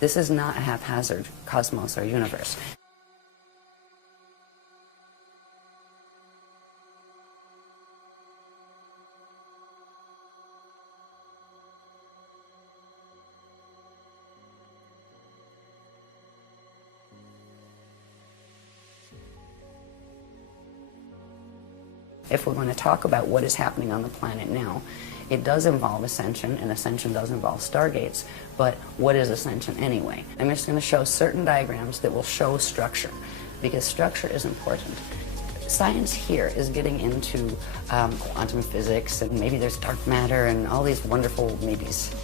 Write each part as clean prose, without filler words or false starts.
This is not a haphazard cosmos or universe. If we're going to talk about what is happening on the planet now, it does involve ascension, and ascension does involve stargates, but what is ascension anyway? I'm just going to show certain diagrams that will show structure, because structure is important. Science here is getting into quantum physics, and maybe there's dark matter and all these wonderful maybes.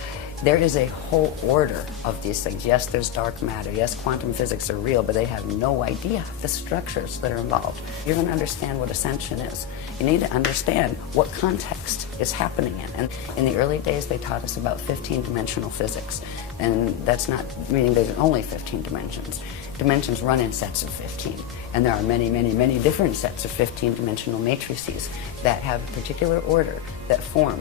There is a whole order of these things. Yes, there's dark matter. Yes, quantum physics are real, but they have no idea the structures that are involved. You're going to understand what ascension is. You need to understand what context is happening in. And in the early days, they taught us about 15-dimensional physics. And that's not meaning there's only 15 dimensions. Dimensions run in sets of 15. And there are many, many, many different sets of 15-dimensional matrices that have a particular order that form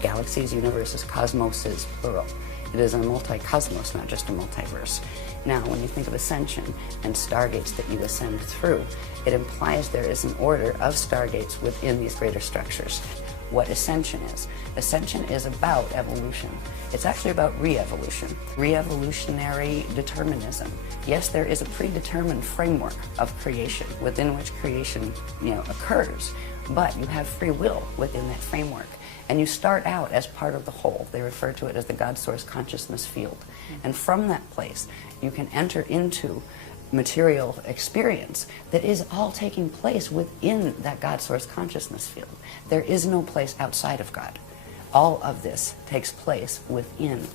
galaxies, universes, cosmoses, plural. It is a multi-cosmos, not just a multiverse. Now, when you think of ascension and stargates that you ascend through, it implies there is an order of stargates within these greater structures. What ascension is about evolution. It's actually about re-evolution, re-evolutionary determinism. Yes, there is a predetermined framework of creation within which creation, occurs, but you have free will within that framework. And you start out as part of the whole. They refer to it as the God Source consciousness field. And from that place, you can enter into material experience that is all taking place within that God Source consciousness field. There is no place outside of God. All of this takes place within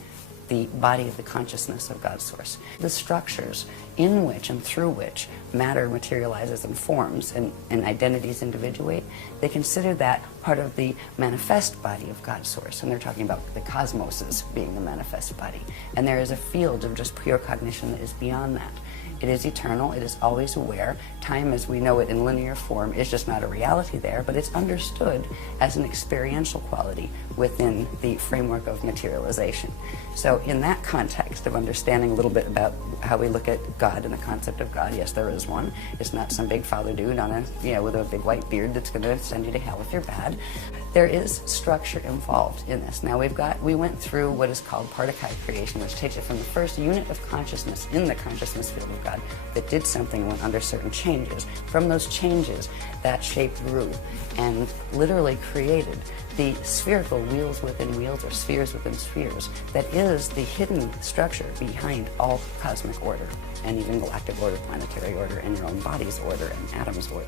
the body of the consciousness of God Source. The structures in which and through which matter materializes and forms and identities individuate, they consider that part of the manifest body of God Source. And they're talking about the cosmoses being the manifest body. And there is a field of just pure cognition that is beyond that. It is eternal, it is always aware. Time as we know it in linear form is just not a reality there, but it's understood as an experiential quality within the framework of materialization. So in that context of understanding a little bit about how we look at God and the concept of God, yes, there is one. It's not some big father dude on with a big white beard that's going to send you to hell if you're bad. There is structure involved in this. Now we went through what is called particle creation, which takes it from the first unit of consciousness in the consciousness field of God that did something and went under certain changes. From those changes, that shape grew and literally created the spherical wheels within wheels, or spheres within spheres, that is the hidden structure behind all cosmic order, and even galactic order, planetary order, and your own body's order, and atoms' order.